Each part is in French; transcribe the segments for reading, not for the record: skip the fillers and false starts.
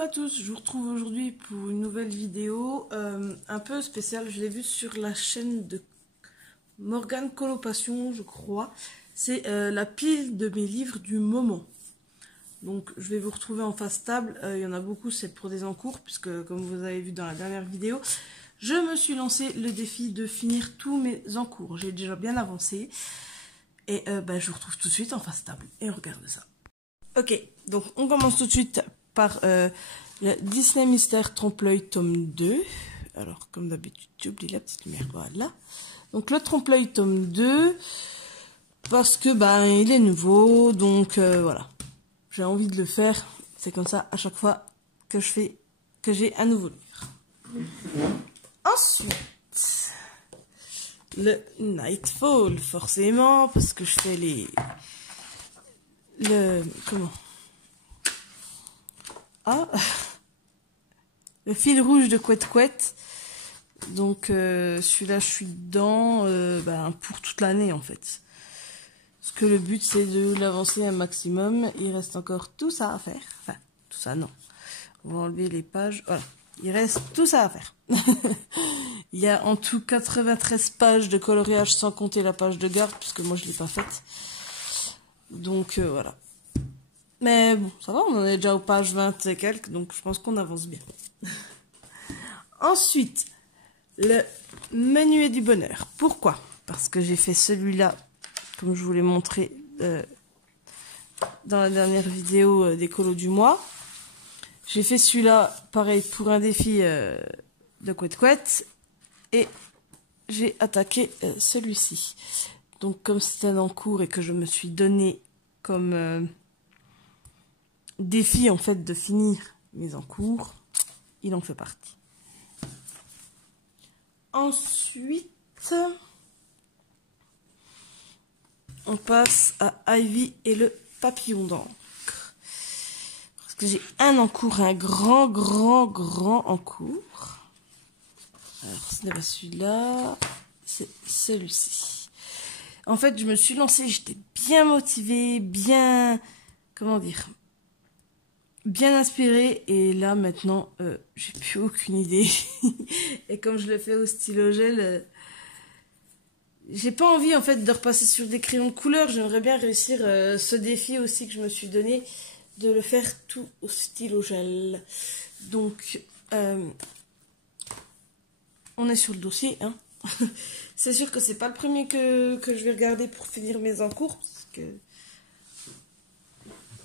Coucou à tous, je vous retrouve aujourd'hui pour une nouvelle vidéo un peu spéciale. Je l'ai vue sur la chaîne de Morgane Colopasion, je crois. C'est la pile de mes livres du moment. Donc je vais vous retrouver en face table. Il y en a beaucoup, c'est pour des encours, puisque comme vous avez vu dans la dernière vidéo, je me suis lancé le défi de finir tous mes encours. J'ai déjà bien avancé. Et je vous retrouve tout de suite en face table. Et on regarde ça. Ok, donc on commence tout de suite par le Disney Mystère Trompe-l'œil tome 2. Alors, comme d'habitude, j'oublie la petite lumière, voilà. Donc, le Trompe-l'œil tome 2, parce que, il est nouveau, donc voilà. J'ai envie de le faire, c'est comme ça, à chaque fois que j'ai un nouveau livre. Ensuite, le Nightfall, forcément, parce que je fais le fil rouge de Couette Couette. Donc celui-là je suis dedans pour toute l'année en fait. Parce que le but c'est de l'avancer un maximum. Il reste encore tout ça à faire. Enfin, tout ça non. On va enlever les pages. Voilà. Il reste tout ça à faire. Il y a en tout 93 pages de coloriage sans compter la page de garde puisque moi je l'ai pas faite. Donc voilà. Mais bon, ça va, on en est déjà aux pages 20 et quelques, donc je pense qu'on avance bien. Ensuite, le Menuet du bonheur. Pourquoi? Parce que j'ai fait celui-là, comme je vous l'ai montré dans la dernière vidéo des colos du mois. J'ai fait celui-là, pareil, pour un défi de Couette Couette. Et j'ai attaqué celui-ci. Donc, comme c'était un encours et que je me suis donné comme défi, en fait, de finir mes encours, il en fait partie. Ensuite, on passe à Ivy et le papillon d'encre. Parce que j'ai un encours, un grand encours. Alors, ce n'est pas celui-là, c'est celui-ci. En fait, je me suis lancée, j'étais bien motivée, bien inspirée, et là maintenant j'ai plus aucune idée. Et comme je le fais au stylo gel, j'ai pas envie en fait de repasser sur des crayons de couleur. J'aimerais bien réussir ce défi aussi que je me suis donné, de le faire tout au stylo gel. Donc on est sur le dossier, hein. C'est sûr que c'est pas le premier que je vais regarder pour finir mes encours, parce que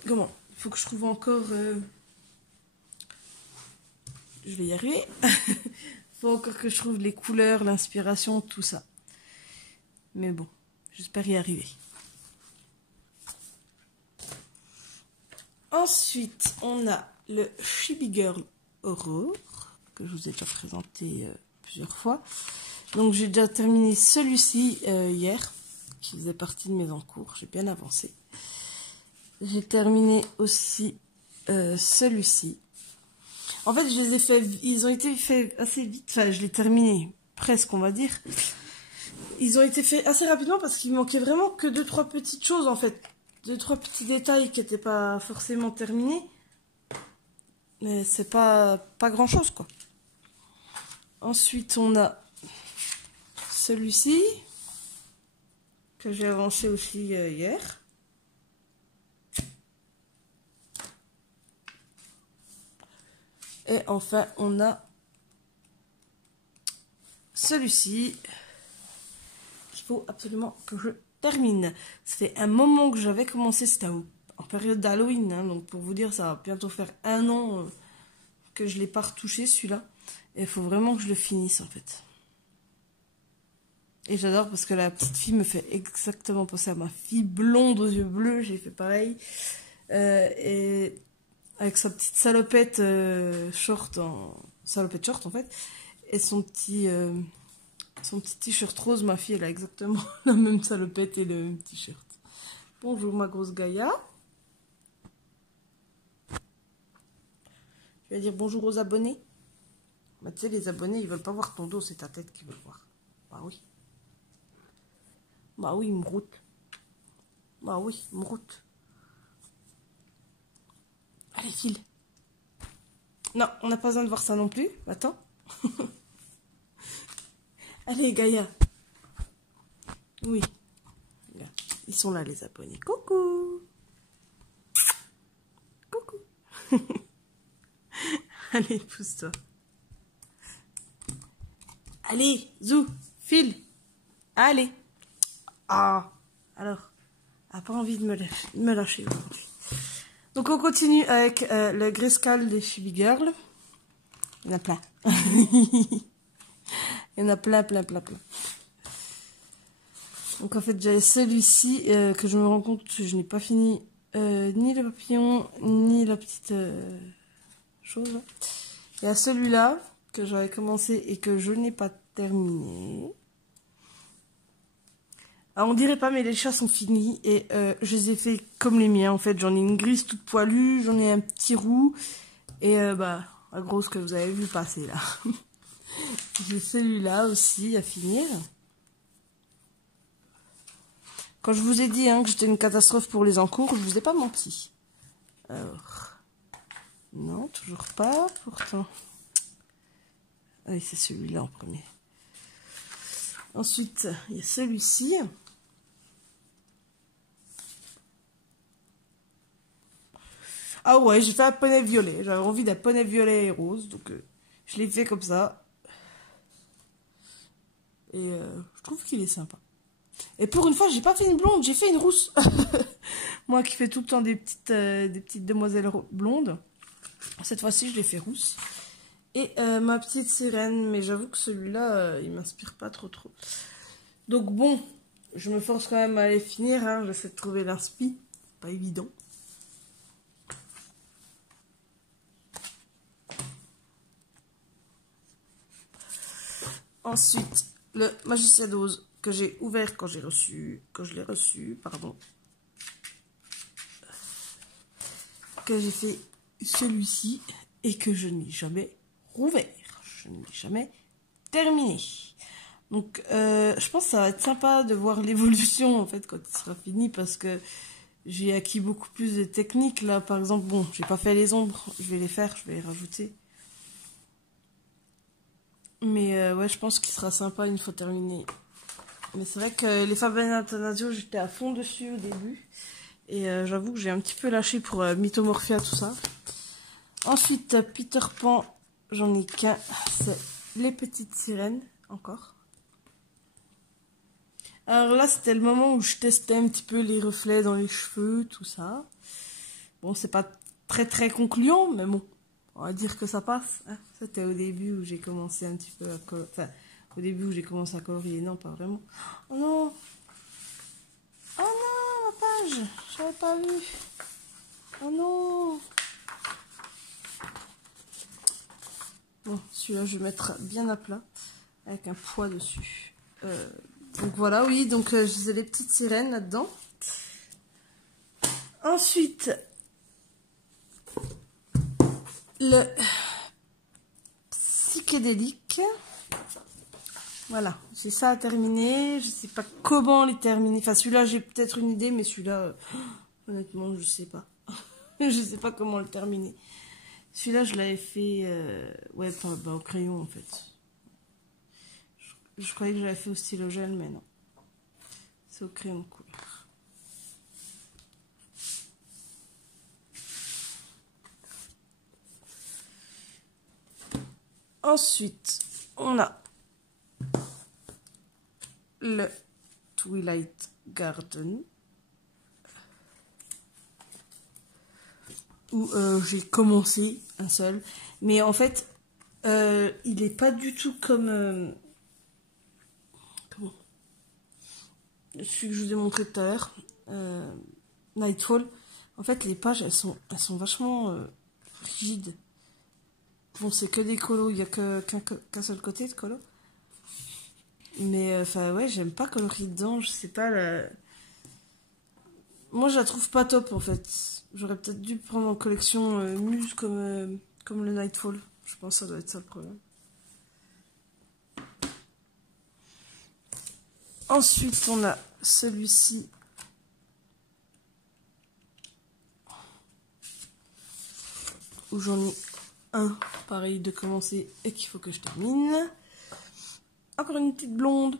il faut que je trouve encore je vais y arriver. Il faut encore que je trouve les couleurs, l'inspiration, tout ça. Mais bon, j'espère y arriver. Ensuite, on a le Chibi Girl Aurore, que je vous ai déjà présenté plusieurs fois. Donc j'ai déjà terminé celui-ci hier, qui faisait partie de mes encours. J'ai bien avancé. J'ai terminé aussi celui-ci. En fait, je les ai fait, ils ont été faits assez vite. Enfin, je l'ai terminé presque, on va dire. Ils ont été faits assez rapidement parce qu'il manquait vraiment que 2-3 petites choses, en fait. 2-3 petits détails qui n'étaient pas forcément terminés. Mais c'est pas grand-chose, quoi. Ensuite, on a celui-ci, que j'ai avancé aussi hier. Et enfin, on a celui-ci qu'il faut absolument que je termine. Ça fait un moment que j'avais commencé, c'était en période d'Halloween, hein, donc pour vous dire, ça va bientôt faire 1 an que je ne l'ai pas retouché celui-là. Et il faut vraiment que je le finisse en fait. Et j'adore parce que la petite fille me fait exactement penser à ma fille blonde aux yeux bleus, j'ai fait pareil. Et avec sa petite salopette short en fait, et son petit t-shirt rose. Ma fille, elle a exactement la même salopette et le même t-shirt. Bonjour ma grosse Gaïa. Je vais dire bonjour aux abonnés. Bah, tu sais, les abonnés, ils veulent pas voir ton dos, c'est ta tête qu'ils veulent voir. Bah oui. Bah oui, mroute. Bah oui, mroute. Allez, file. Non, on n'a pas besoin de voir ça non plus. Attends. Allez, Gaïa. Oui. Ils sont là, les abonnés. Coucou. Coucou. Allez, pousse-toi. Allez, Zou, file. Allez. Ah, alors, a pas envie de me lâcher aujourd'hui. Donc on continue avec le Grayscale des Chibi Girl. Il y en a plein. Il y en a plein. Donc en fait j'avais celui-ci que je me rends compte que je n'ai pas fini ni le papillon ni la petite chose. Il y a celui-là que j'avais commencé et que je n'ai pas terminé. Alors on dirait pas mais les chats sont finis et je les ai fait comme les miens en fait. J'en ai une grise toute poilue, j'en ai un petit roux et la grosse que vous avez vu passer là. J'ai celui-là aussi à finir. Quand je vous ai dit que j'étais une catastrophe pour les encours, je vous ai pas menti. Alors, non, toujours pas, pourtant. Ah oui, c'est celui-là en premier. Ensuite, il y a celui-ci. Ah ouais, j'ai fait un poney violet. J'avais envie d'un poney violet et rose, donc je l'ai fait comme ça. Et je trouve qu'il est sympa. Et pour une fois, j'ai pas fait une blonde, j'ai fait une rousse. Moi qui fais tout le temps des petites demoiselles blondes. Cette fois-ci, je l'ai fait rousse. Et ma petite sirène, mais j'avoue que celui-là, il m'inspire pas trop. Donc bon, je me force quand même à les finir. J'essaie de trouver l'inspi. Pas évident. Ensuite, le Magicien d'Oz que j'ai ouvert quand je l'ai reçu, pardon. Que j'ai fait celui-ci et que je n'ai jamais rouvert. Je ne l'ai jamais terminé. Donc, je pense que ça va être sympa de voir l'évolution en fait quand il sera fini parce que j'ai acquis beaucoup plus de techniques là. Par exemple, bon, j'ai pas fait les ombres, je vais les faire, je vais les rajouter. Mais ouais, je pense qu'il sera sympa une fois terminé. Mais c'est vrai que les Fabian Attanasio, j'étais à fond dessus au début. Et j'avoue que j'ai un petit peu lâché pour Mythomorphia, tout ça. Ensuite, Peter Pan, j'en ai qu'un. C'est les petites sirènes, encore. Alors là, c'était le moment où je testais un petit peu les reflets dans les cheveux, tout ça. Bon, c'est pas très concluant, mais bon, on va dire que ça passe. C'était au début où j'ai commencé un petit peu à colorier. Enfin, au début où j'ai commencé à colorier, non, pas vraiment. Oh non! Oh non, ma page! J'avais pas vu. Oh non! Bon, celui-là, je vais mettre bien à plat, avec un poids dessus. Donc voilà, oui, donc j'ai les petites sirènes là-dedans. Ensuite, le psychédélique. Voilà, j'ai ça à terminer. Je sais pas comment les terminer. Enfin, celui-là, j'ai peut-être une idée, mais celui-là, honnêtement, je sais pas. Je sais pas comment le terminer. Celui-là, je l'avais fait ouais, au crayon, en fait. Je croyais que j'avais fait au stylo gel, mais non. C'est au crayon de couleur. Ensuite, on a le Twilight Garden. Où j'ai commencé un seul. Mais en fait, il est pas du tout comme... comment celui que je vous ai montré tout à l'heure. Nightfall. En fait, les pages, elles sont vachement rigides. Bon, c'est que des colos. Il n'y a qu'un seul côté de colo. Mais, enfin, ouais, j'aime pas colorier dedans. Je sais pas, moi, je la trouve pas top, en fait. J'aurais peut-être dû prendre en collection Muse comme le Nightfall. Je pense que ça doit être ça le problème. Ensuite, on a celui-ci. Où j'en ai un, pareil, de commencer et qu'il faut que je termine. Encore une petite blonde.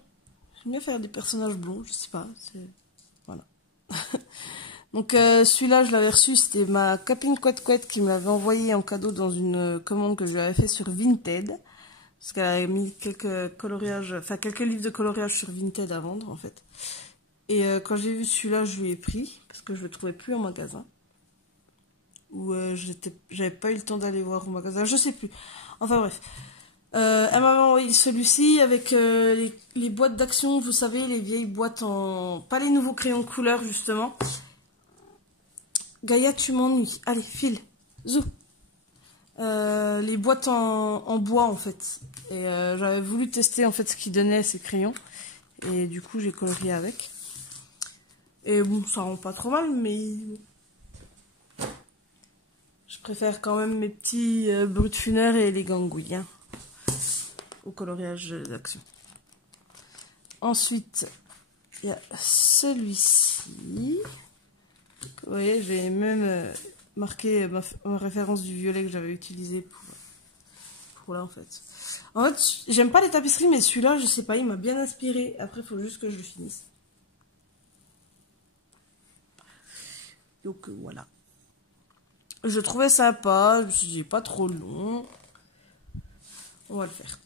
J'aime bien faire des personnages blonds, je sais pas. Voilà. Donc celui-là, je l'avais reçu, c'était ma copine Couette Couette qui me l'avait envoyé en cadeau dans une commande que je lui avais fait sur Vinted. Parce qu'elle avait mis quelques coloriages, enfin quelques livres de coloriage sur Vinted à vendre en fait. Et quand j'ai vu celui-là, je lui ai pris, parce que je le trouvais plus en magasin. Ou j'avais pas eu le temps d'aller voir au magasin, je sais plus. Enfin bref. Elle m'avait envoyé celui-ci avec les boîtes d'action, vous savez, les vieilles boîtes en... Pas les nouveaux crayons de couleur, justement. Gaïa, tu m'ennuies. Allez, file. Zou. Les boîtes en bois, en fait. Et j'avais voulu tester, en fait, ce qu'ils donnaient, ces crayons. Et du coup, j'ai colorié avec. Et bon, ça rend pas trop mal, mais... Je préfère quand même mes petits brutes funères et les gangouilles, hein, au coloriage d'action. Ensuite, il y a celui-ci. Vous voyez, j'ai même marqué ma référence du violet que j'avais utilisé pour là, en fait. En fait, j'aime pas les tapisseries, mais celui-là, je sais pas, il m'a bien inspiré. Après, il faut juste que je le finisse. Donc, voilà. Je trouvais sympa, je me suis dit, pas trop long. On va le faire.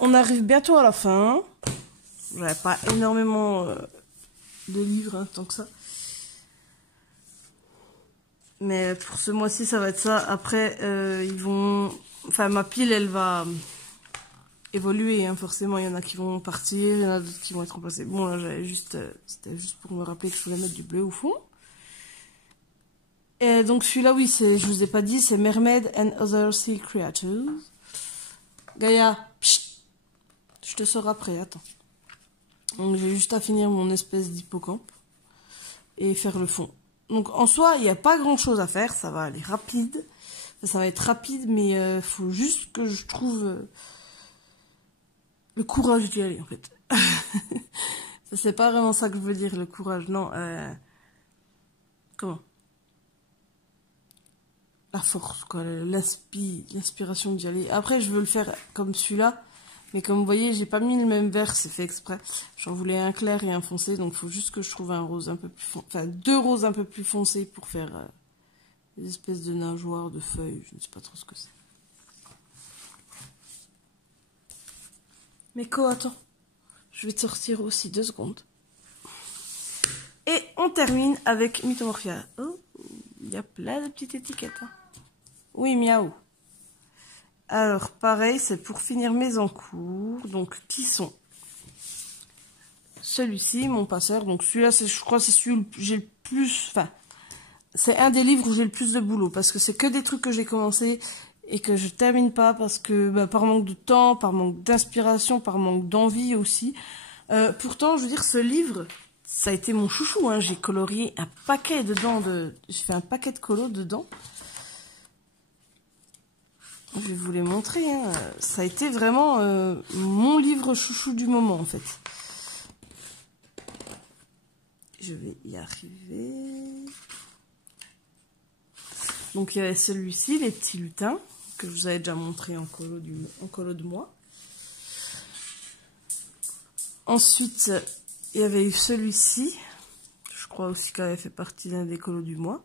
On arrive bientôt à la fin. J'avais pas énormément de livres, hein, tant que ça. Mais pour ce mois-ci, ça va être ça. Après, ils vont... Enfin, ma pile, elle va évoluer, hein, forcément. Il y en a qui vont partir, il y en a d'autres qui vont être remplacés. Bon, là, j'avais juste... C'était juste pour me rappeler que je voulais mettre du bleu au fond. Et donc, celui-là, oui, je vous ai pas dit, c'est Mermaid and Other Sea Creatures. Gaïa, pchit, je te sors après, attends. Donc, j'ai juste à finir mon espèce d'hippocampe et faire le fond. Donc, en soi, il n'y a pas grand-chose à faire. Ça va aller rapide. Ça va être rapide, mais il faut juste que je trouve le courage d'y aller, en fait. Ça, c'est pas vraiment ça que je veux dire, le courage. Non, comment? La force, quoi. L'inspiration d'y aller. Après, je veux le faire comme celui-là. Mais comme vous voyez, j'ai pas mis le même vert, c'est fait exprès. J'en voulais un clair et un foncé, donc il faut juste que je trouve un rose un peu plus foncé. Enfin, 2 roses un peu plus foncés pour faire des espèces de nageoires, de feuilles, je ne sais pas trop ce que c'est. Mais attends. Je vais te sortir aussi 2 secondes. Et on termine avec Mythomorphia. Oh, il y a plein de petites étiquettes. Hein. Oui, miaou. Alors, pareil, c'est pour finir mes encours. Donc, qui sont celui-ci, mon passeur. Donc, celui-là, je crois que c'est celui où j'ai le plus... Enfin, c'est un des livres où j'ai le plus de boulot. Parce que c'est que des trucs que j'ai commencé et que je termine pas. Parce que, par manque de temps, par manque d'inspiration, par manque d'envie aussi. Pourtant, je veux dire, ce livre, ça a été mon chouchou. Hein. J'ai colorié un paquet dedans. J'ai fait un paquet de colos dedans. Je vais vous les montrer. Hein. Ça a été vraiment mon livre chouchou du moment, en fait. Je vais y arriver. Donc, il y avait celui-ci, les petits lutins, que je vous avais déjà montré en colo de moi. Ensuite, il y avait eu celui-ci. Je crois aussi qu'il avait fait partie d'un des colos du mois.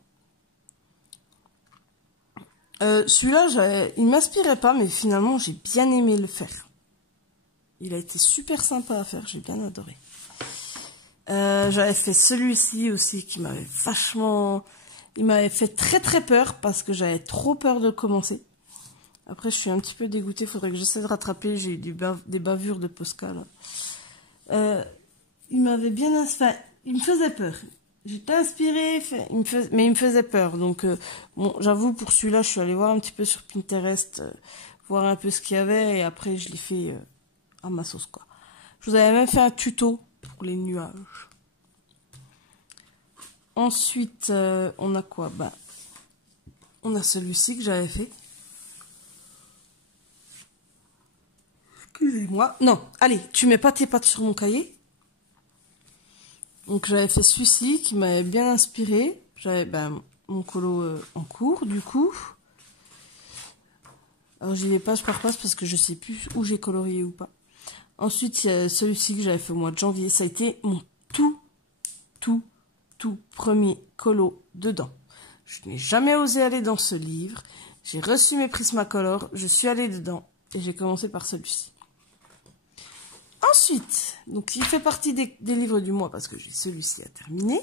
Celui-là, il ne m'inspirait pas, mais finalement, j'ai bien aimé le faire. Il a été super sympa à faire, j'ai bien adoré. J'avais fait celui-ci aussi, qui m'avait vachement... Il m'avait fait très très peur, parce que j'avais trop peur de commencer. Après, je suis un petit peu dégoûtée, il faudrait que j'essaie de rattraper, j'ai eu des bavures de Posca, là. Il m'avait bien... Enfin, il me faisait peur. J'étais inspirée, mais il me faisait peur. Donc, bon, j'avoue, pour celui-là, je suis allée voir un petit peu sur Pinterest, voir un peu ce qu'il y avait, et après, je l'ai fait à ma sauce, quoi. Je vous avais même fait un tuto pour les nuages. Ensuite, on a quoi? On a celui-ci que j'avais fait. Excusez-moi. Non, allez, tu mets pas tes pattes sur mon cahier. Donc j'avais fait celui-ci qui m'avait bien inspiré. J'avais mon colo en cours du coup. Alors j'y vais page par page parce que je sais plus où j'ai colorié ou pas. Ensuite il y a celui-ci que j'avais fait au mois de janvier. Ça a été mon tout premier colo dedans. Je n'ai jamais osé aller dans ce livre. J'ai reçu mes Prismacolor, je suis allée dedans et j'ai commencé par celui-ci. Ensuite, donc il fait partie des livres du mois parce que j'ai celui-ci à terminer.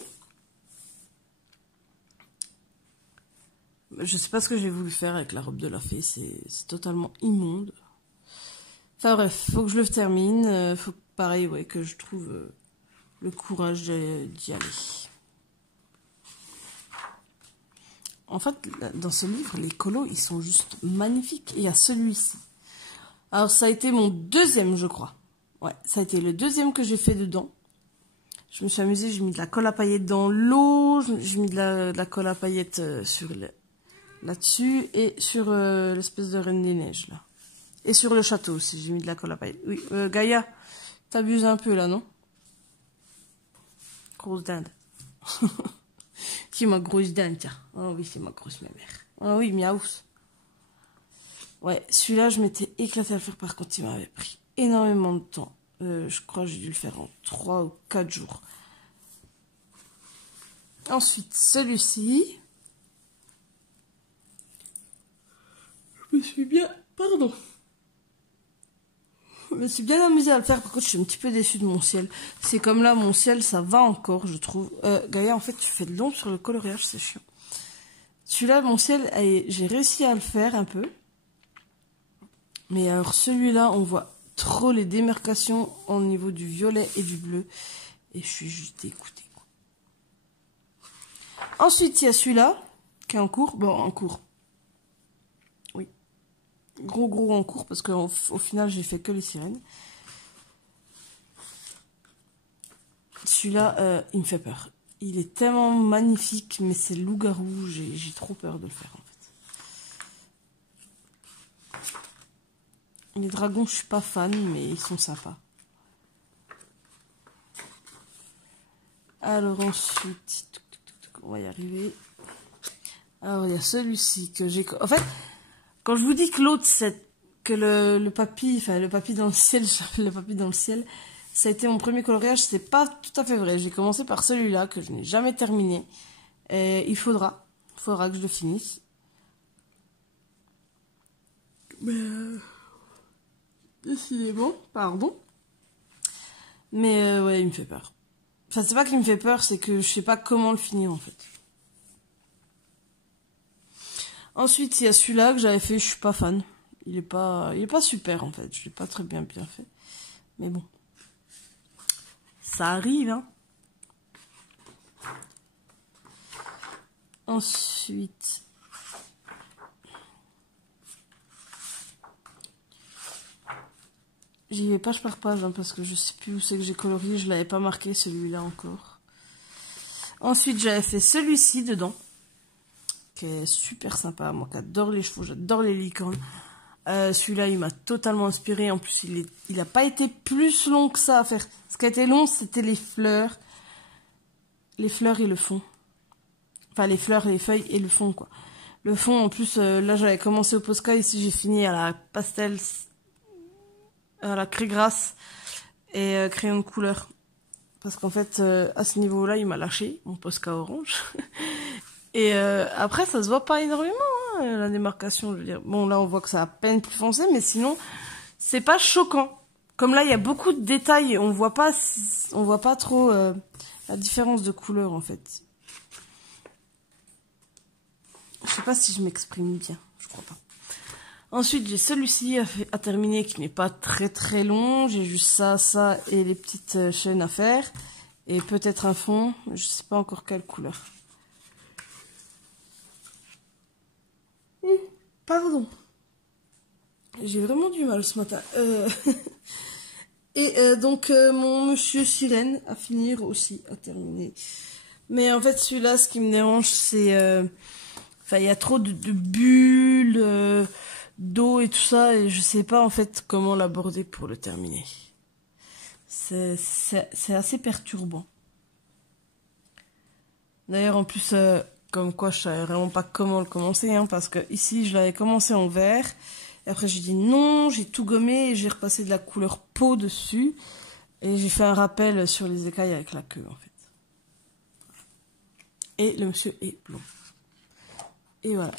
Je sais pas ce que j'ai voulu faire avec la robe de la fée, c'est totalement immonde. Enfin bref, faut que je le termine, faut pareil ouais, que je trouve le courage d'y aller. En fait, dans ce livre, les colos, ils sont juste magnifiques. Et il y a celui-ci. Alors, ça a été mon deuxième, je crois. Ouais, ça a été le deuxième que j'ai fait dedans. Je me suis amusée, j'ai mis de la colle à paillettes dans l'eau. J'ai mis de la colle à paillettes là-dessus. Et sur l'espèce de Reine des Neiges, là. Et sur le château aussi, j'ai mis de la colle à paillettes. Oui, Gaïa, t'abuses un peu, là, non? Grosse dinde. C'est ma grosse dinde, tiens. Oh oui, c'est ma grosse mère. Oh oui, miaou. Ouais, celui-là, je m'étais éclatée à le faire. Par contre, il m'avait pris énormément de temps. Je crois que j'ai dû le faire en 3 ou 4 jours. Ensuite, celui-ci. Je me suis bien... Pardon. Je me suis bien amusée à le faire. Par contre, je suis un petit peu déçue de mon ciel. C'est comme là, mon ciel, ça va encore, je trouve. Gaïa, en fait, tu fais de l'ombre sur le coloriage, c'est chiant. Celui-là, mon ciel, j'ai réussi à le faire un peu. Mais alors, celui-là, on voit trop les démarcations au niveau du violet et du bleu. Et je suis juste dégoûtée. Ensuite, il y a celui-là, qui est en cours. Bon, en cours. Oui. Gros en cours, parce qu'au final, j'ai fait que les sirènes. Celui-là, il me fait peur. Il est tellement magnifique, mais c'est loup-garou. J'ai trop peur de le faire, en fait. Les dragons, je suis pas fan, mais ils sont sympas. Alors ensuite, on va y arriver. Alors il y a celui-ci que j'ai... En fait, quand je vous dis que l'autre, c'est que le papy, enfin le papy dans le ciel, le papy dans le ciel, ça a été mon premier coloriage, c'est pas tout à fait vrai. J'ai commencé par celui-là que je n'ai jamais terminé. Et il faudra que je le finisse. Mais décidément, pardon. Mais ouais, il me fait peur. Enfin, c'est pas qu'il me fait peur, c'est que je sais pas comment le finir en fait. Ensuite, il y a celui-là que j'avais fait, je suis pas fan. Il est pas super en fait, je l'ai pas très bien fait. Mais bon. Ça arrive, hein. Ensuite... J'y vais page par page, hein, parce que je sais plus où c'est que j'ai colorié, je l'avais pas marqué celui-là encore. Ensuite, j'avais fait celui-ci dedans, qui est super sympa, moi qui adore les chevaux, j'adore les licornes. Celui-là, il m'a totalement inspiré, en plus il a pas été plus long que ça à faire. Ce qui a été long, c'était les fleurs et le fond. Enfin, les fleurs, les feuilles et le fond, quoi. Le fond, en plus, là, j'avais commencé au Posca, ici j'ai fini à la pastel... à la craie grasse et crayon de couleur. Parce qu'en fait, à ce niveau-là, il m'a lâché, mon Posca orange. Et après, ça se voit pas énormément, hein, la démarcation, je veux dire. Bon, là, on voit que ça a à peine plus foncé, mais sinon, c'est pas choquant. Comme là, il y a beaucoup de détails, on voit pas trop la différence de couleur, en fait. Je sais pas si je m'exprime bien, je crois pas. Ensuite, j'ai celui-ci à terminer qui n'est pas très long. J'ai juste ça et les petites chaînes à faire. Et peut-être un fond, je sais pas encore quelle couleur. Pardon. J'ai vraiment du mal ce matin. Et donc, mon monsieur Sirène à finir aussi, à terminer. Mais en fait, celui-là, ce qui me dérange, c'est... Enfin, il y a trop de bulles... d'eau et tout ça, et je sais pas en fait comment l'aborder pour le terminer. C'est assez perturbant. D'ailleurs, en plus, comme quoi, je savais vraiment pas comment le commencer, hein, parce que ici, je l'avais commencé en vert. Et après, j'ai dit non, j'ai tout gommé et j'ai repassé de la couleur peau dessus. Et j'ai fait un rappel sur les écailles avec la queue, en fait. Et le monsieur est blond. Et voilà.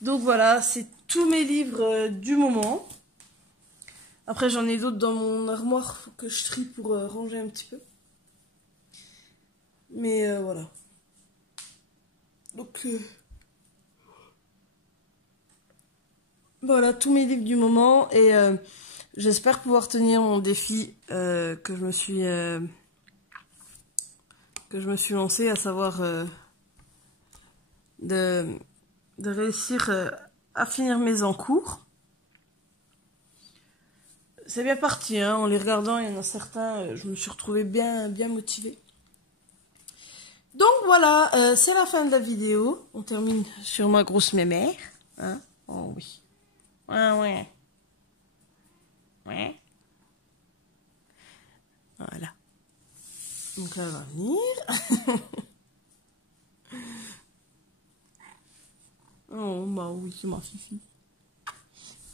Donc voilà, c'est tous mes livres du moment. Après, j'en ai d'autres dans mon armoire, faut que je trie pour ranger un petit peu. Mais voilà. Donc voilà, tous mes livres du moment. Et j'espère pouvoir tenir mon défi que je me suis lancé, à savoir de réussir à finir mes encours. C'est bien parti, hein. En les regardant, il y en a certains, je me suis retrouvée bien motivée. Donc voilà, c'est la fin de la vidéo. On termine sur ma grosse mémère. Hein? Oh oui. Ouais. Voilà. Donc là, elle va venir. Oh bah oui, c'est ma fifi.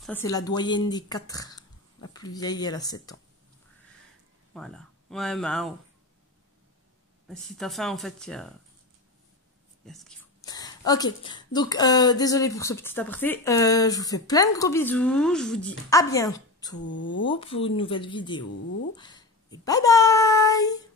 Ça, c'est la doyenne des 4. La plus vieille, elle a 7 ans. Voilà. Ouais, bah oh. Si t'as faim, en fait, il y a ce qu'il faut. Ok, donc désolée pour ce petit aparté. Je vous fais plein de gros bisous. Je vous dis à bientôt pour une nouvelle vidéo. Et bye bye!